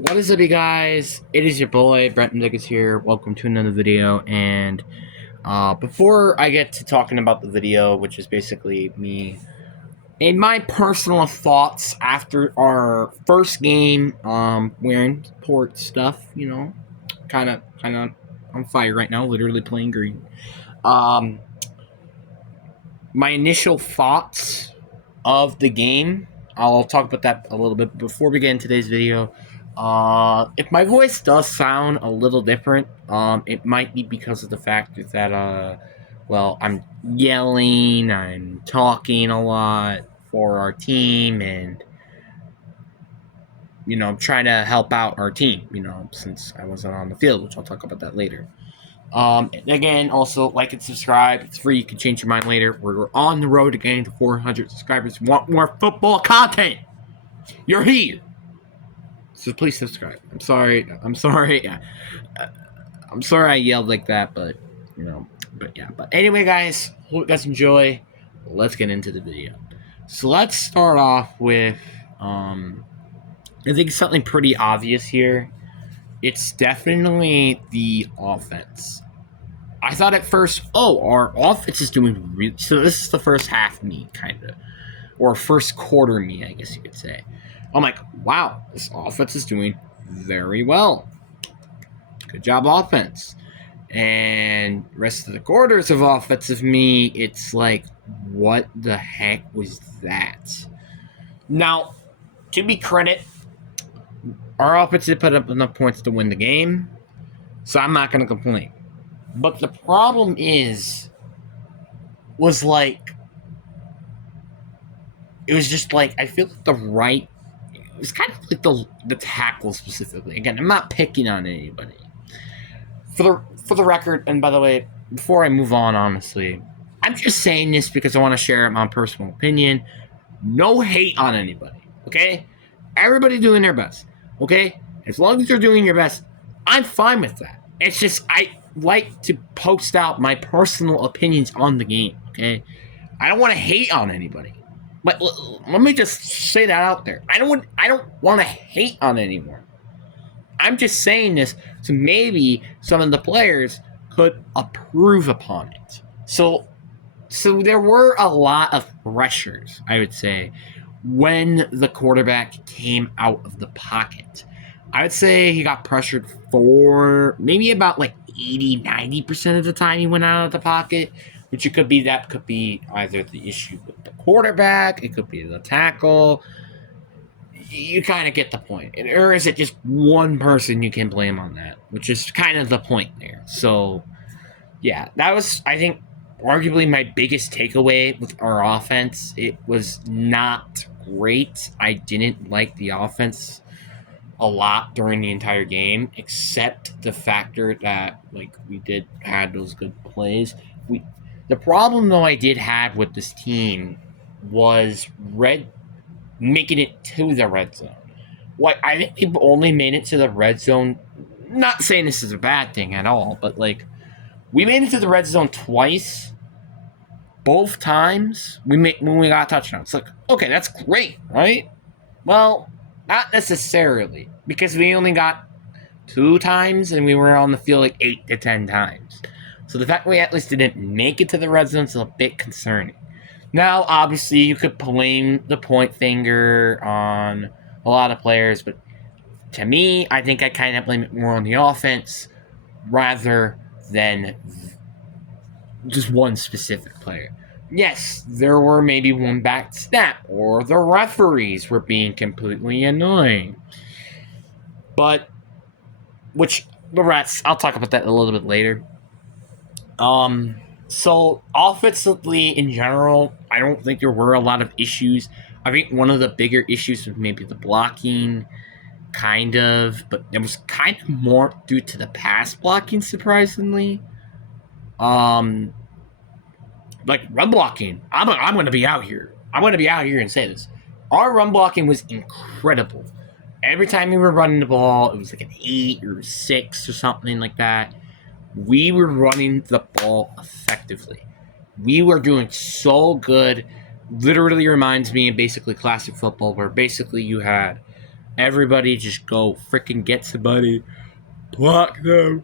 What is up, you guys? It is your boy, Brent Dickens here. Welcome to another video. And before I get to talking about the video, which is basically me and my personal thoughts after our first game, wearing port stuff, kind of on fire right now, literally playing green. Um, my initial thoughts of the game. I'll talk about that a little bit before we get into today's video. If my voice does sound a little different, it might be because of the fact that, I'm yelling, I'm talking a lot for our team, and, I'm trying to help out our team, since I wasn't on the field, which I'll talk about that later. Again, also like and subscribe. It's free. You can change your mind later. We're on the road to getting to 400 subscribers. Want more football content? You're here. So please subscribe. I'm sorry. I'm sorry I yelled like that, but But anyway, guys, hope you guys enjoy. Let's get into the video. So let's start off with I think something pretty obvious here. It's definitely the offense. I thought at first, our offense is doing really. So this is the first half me, kind of, or first quarter me, I guess you could say. I'm like, wow, this offense is doing very well. Good job, offense. And rest of the quarters of offensive me, it's like, what the heck was that? Now, to be credit, our offense did put up enough points to win the game, so I'm not going to complain. But the problem was like, it was just like, I feel like it was kind of like the tackle specifically. Again, I'm not picking on anybody. For the record, and by the way, before I move on, honestly, I'm just saying this because I want to share my personal opinion. No hate on anybody, okay? Everybody doing their best, okay? As long as you're doing your best, I'm fine with that. It's just I like to post out my personal opinions on the game, okay? I don't want to hate on anybody. But let me just say that out there. I don't want to hate on anyone. I'm just saying this so maybe some of the players could improve upon it. So there were a lot of pressures, I would say, when the quarterback came out of the pocket. I would say he got pressured for maybe about like 80-90% of the time he went out of the pocket, which could be either the issue with the quarterback, it could be the tackle. You kind of get the point. Or is it just one person you can blame on that, which is kind of the point there. So, yeah, that was, I think, arguably my biggest takeaway with our offense. It was not great. I didn't like the offense a lot during the entire game, except the factor that, like, we did have those good plays. The problem, though, I did have with this team was making it to the red zone. Like, I think people only made it to the red zone. Not saying this is a bad thing at all, but like, we made it to the red zone twice. Both times when we got a touchdown. It's like, okay, that's great, right? Well, not necessarily, because we only got 2 times and we were on the field like 8 to 10 times. So the fact we at least didn't make it to the red zone is a bit concerning. Now, obviously, you could blame the point finger on a lot of players, but to me, I think I kind of blame it more on the offense rather than just one specific player. Yes, there were maybe one back snap, or the referees were being completely annoying. But, I'll talk about that a little bit later. So, offensively, in general, I don't think there were a lot of issues. I think one of the bigger issues was maybe the blocking, kind of, but it was kind of more due to the pass blocking, surprisingly. Like, run blocking, I'm going to be out here. I'm going to be out here and say this. Our run blocking was incredible. Every time we were running the ball, it was like an 8 or 6 or something like that. We were running the ball effectively. We were doing so good. Literally reminds me of basically classic football, where basically you had Everybody just go freaking get somebody, block them.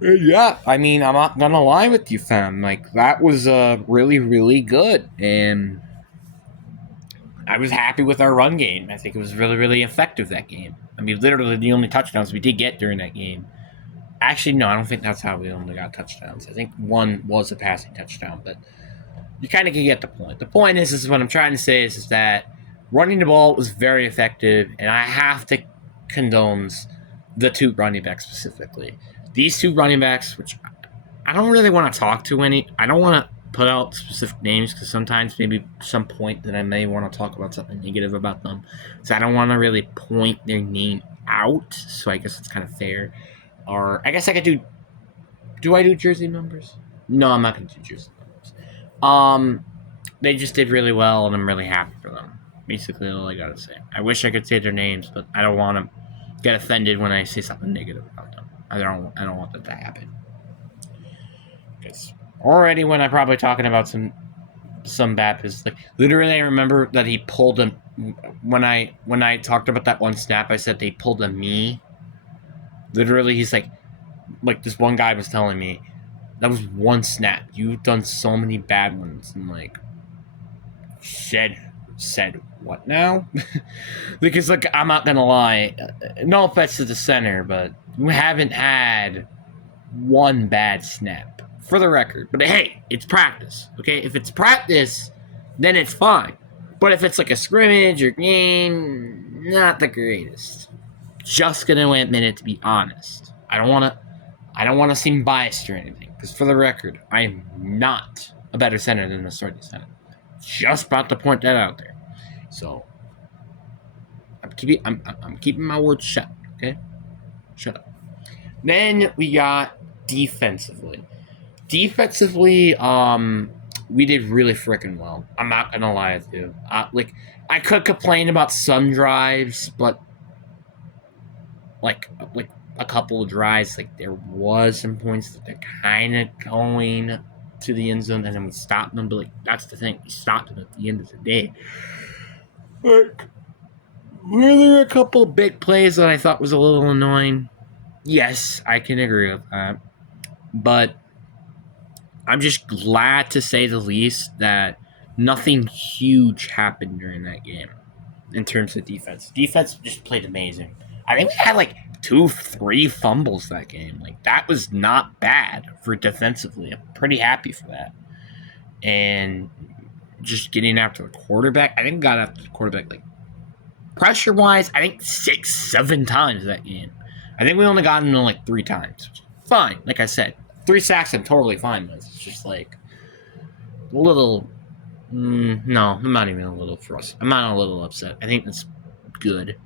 Yeah, I mean, I'm not gonna lie with you, fam. Like, that was really, really good. And I was happy with our run game. I think it was really, really effective, that game. I mean, literally the only touchdowns we did get during that game. Actually, no, I don't think that's how we only got touchdowns. I think one was a passing touchdown, but you kind of can get the point. The point is what I'm trying to say is that running the ball was very effective, and I have to condone the two running backs specifically. These two running backs, which I don't really want to talk to any. I don't want to put out specific names because sometimes maybe some point that I may want to talk about something negative about them. So I don't want to really point their name out. So I guess it's kind of fair. Or I guess I could do. Do I do jersey numbers? No, I'm not going to do jersey numbers. They just did really well, and I'm really happy for them. Basically, all I gotta say. I wish I could say their names, but I don't want to get offended when I say something negative about them. I don't want that to happen. Because already when I'm probably talking about some bad pisses, like literally, I remember that he pulled a. When I talked about that one snap, I said they pulled a me. Literally, he's like this one guy was telling me, that was one snap. You've done so many bad ones, and like, said what now? Because like, I'm not gonna lie, no offense to the center, but we haven't had one bad snap for the record. But hey, it's practice, okay? If it's practice, then it's fine. But if it's like a scrimmage or game, not the greatest. Just gonna admit it, to be honest. I don't wanna seem biased or anything. Because for the record, I am not a better center than the starting center. Just about to point that out there. So I'm keeping my words shut, okay? Shut up. Then we got defensively. Defensively, we did really freaking well. I'm not gonna lie with you. Like, I could complain about some drives, but like a couple of drives, like there was some points that they're kind of going to the end zone, and then we stopped them. But like, that's the thing, we stopped them at the end of the day. Like, were there a couple big plays that I thought was a little annoying? Yes, I can agree with that. But I'm just glad, to say the least, that nothing huge happened during that game in terms of defense. Defense just played amazing. I think we had like 2-3 fumbles that game. Like, that was not bad for defensively. I'm pretty happy for that. And just getting after the quarterback, I think we got after the quarterback, like, pressure-wise, I think 6-7 times that game. I think we only got him like 3 times. Fine, like I said. 3 sacks I'm totally fine with. It's just like a little... no, I'm not even a little frustrated. I'm not a little upset. I think that's good.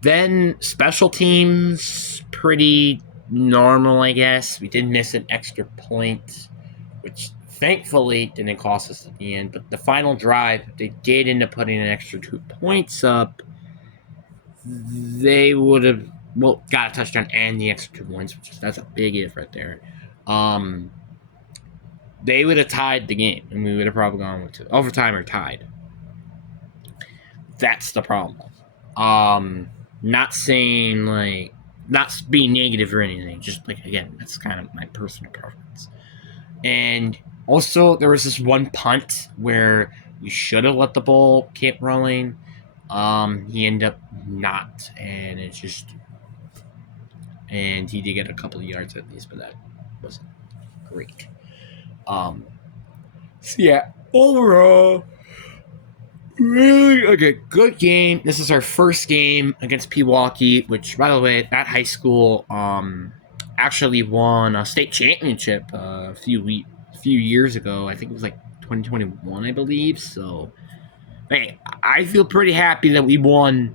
Then special teams, pretty normal, I guess. We did miss an extra point, which thankfully didn't cost us at the end. But the final drive, they did end up putting an extra 2 points up. They would have, well, got a touchdown and the extra 2 points, that's a big if right there. They would have tied the game, and we would have probably gone into overtime or tied. That's the problem. Not saying, like, not being negative or anything, just, like, again, that's kind of my personal preference. And also, there was this one punt where we should have let the ball keep rolling. He ended up not, and it's just, and he did get a couple of yards at least, but that wasn't great. So yeah, overall, really a good game. This is our first game against Pewaukee, which, by the way, that high school actually won a state championship a few years ago. I think it was like 2021, I believe. So, hey, I feel pretty happy that we won,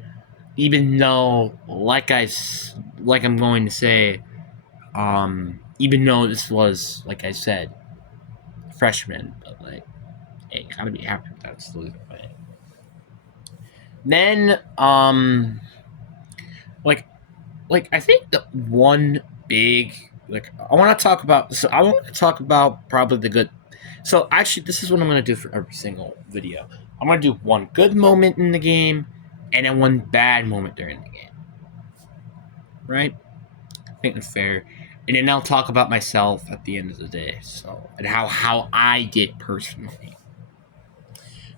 even though, like I'm going to say, even though this was, like I said, freshman, but like, hey, gotta be happy with that. Still, right? Then, like I think the one big, like, I want to talk about probably the good. So actually, this is what I'm going to do for every single video. I'm going to do one good moment in the game and then one bad moment during the game. Right? I think that's fair. And then I'll talk about myself at the end of the day. So, and how I did personally.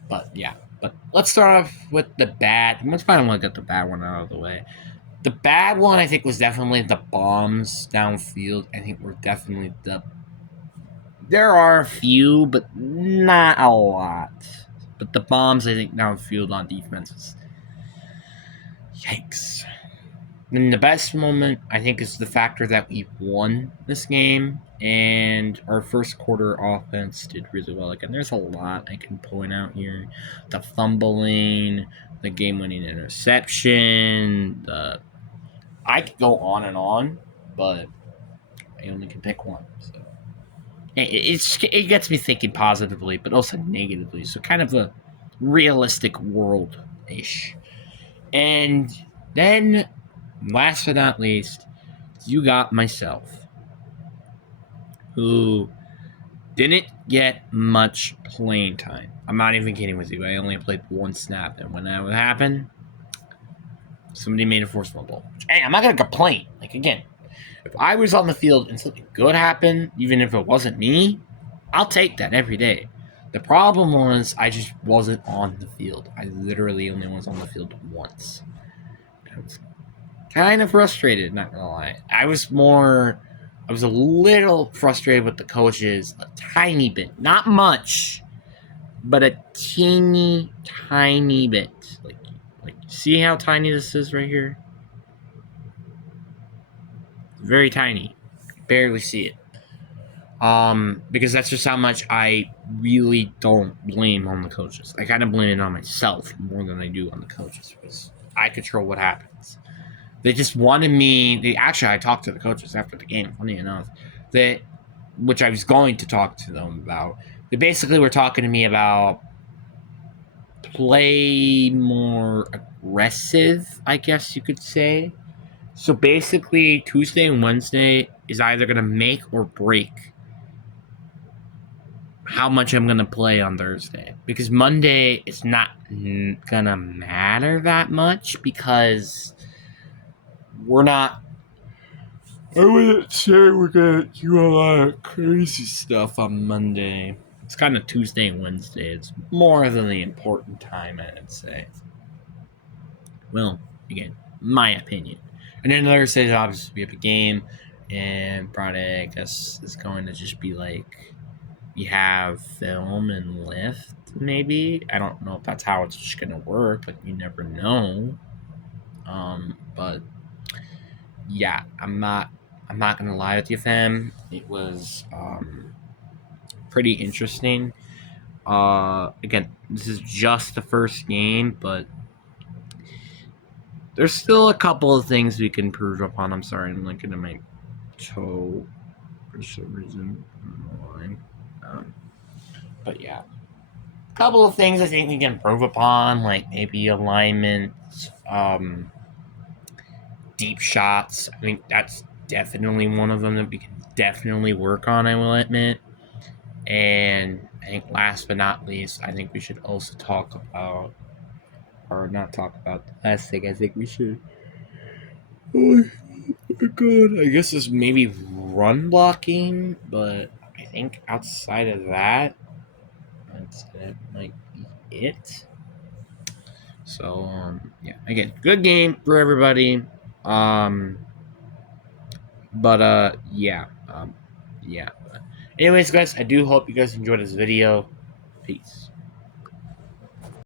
But yeah. But let's start off with the bad. Let's finally get the bad one out of the way. The bad one, I think, was definitely the bombs downfield. I think we're definitely the. There are a few, but not a lot. But the bombs, I think, downfield on defense is. Yikes. And the best moment, I think, is the factor that we won this game, and our first quarter offense did really well. Again, there's a lot I can point out here: the fumbling, the game-winning interception. I could go on, but I only can pick one. So it gets me thinking positively, but also negatively. So kind of a realistic world-ish. And then, last but not least, you got myself, who didn't get much playing time. I'm not even kidding with you. I only played one snap, and when that would happen, somebody made a forced fumble. Hey, I'm not gonna complain. Like, again, if I was on the field and something good happened, even if it wasn't me, I'll take that every day. The problem was I just wasn't on the field. I literally only was on the field once. I was kind of frustrated, not gonna lie. I was a little frustrated with the coaches, a tiny bit. Not much, but a teeny tiny bit. Like see how tiny this is right here? Very tiny. Barely see it. Because that's just how much I really don't blame on the coaches. I kind of blame it on myself more than I do on the coaches, because I control what happens. They just wanted me. Actually, I talked to the coaches after the game. Funny enough, which I was going to talk to them about. They basically were talking to me about play more aggressive, I guess you could say. So basically, Tuesday and Wednesday is either going to make or break how much I'm going to play on Thursday. Because Monday, it's not going to matter that much, because we're not. I wouldn't say we're going to do a lot of crazy stuff on Monday. It's kind of Tuesday and Wednesday. It's more than the important time, I'd say. Well, again, my opinion. And then Thursday, obviously, we have a game. And Friday, I guess, is going to just be like, you have film and lift, maybe. I don't know if that's how it's just going to work, but you never know. But yeah, I'm not gonna lie with you, fam. It was pretty interesting. Again, this is just the first game, but there's still a couple of things we can improve upon. I'm sorry, I'm looking at my toe for some reason. I don't know why. But yeah, a couple of things I think we can improve upon, like maybe alignment, deep shots. I think that's definitely one of them that we can definitely work on, I will admit. And I think last but not least, I think we should also talk about, or not talk about, the last thing I think we should. Oh my god. I guess is maybe run blocking, but I think outside of that might be it. So, yeah, again, good game for everybody. Yeah. Yeah. Anyways, guys, I do hope you guys enjoyed this video. Peace.